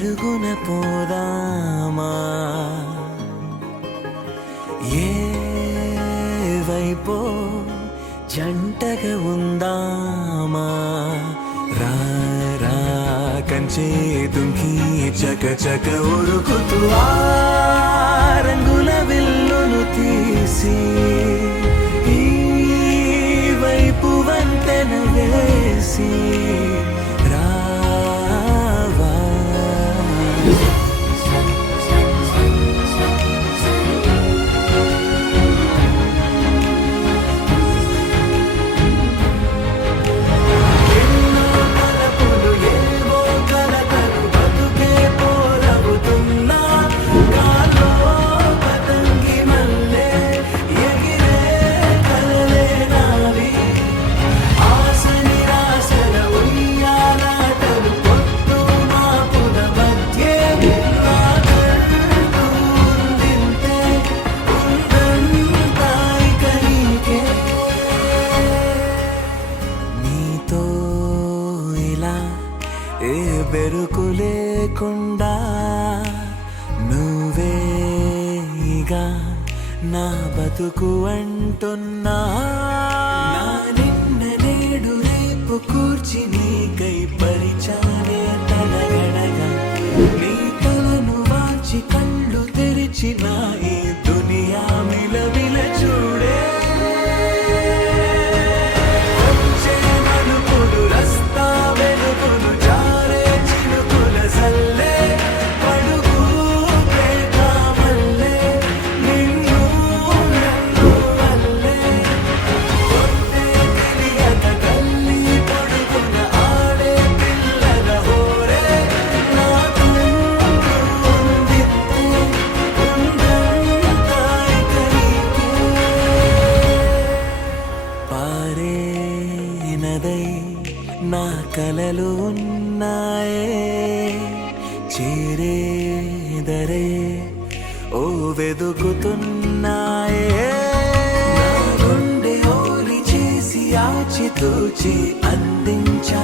పరుగున పోదామా ఏ వైపో జంటగా ఉందామా రా రా కంచే దుంకి చక చక ఉరుకుతూ ఆ రంగుల విల్లును తీసి ఈ వైపు వంతెన వేసి ఏ బెరుకు లేకుండా నువ్వేగా నా బతుకు అంటున్నా నిన్న నేడు రేపు కూర్చి నీకై పరిచానే తడగడగా నీ తలను వాచి కళ్ళు తెరిచిన ఈ దునియా మిలవిల చూడే నా కలలు ఉన్నాయే చేరేదరే ఓ వెదుకుతున్నాయే నా గుండె ఓలి చేసి ఆచితూచి అందించా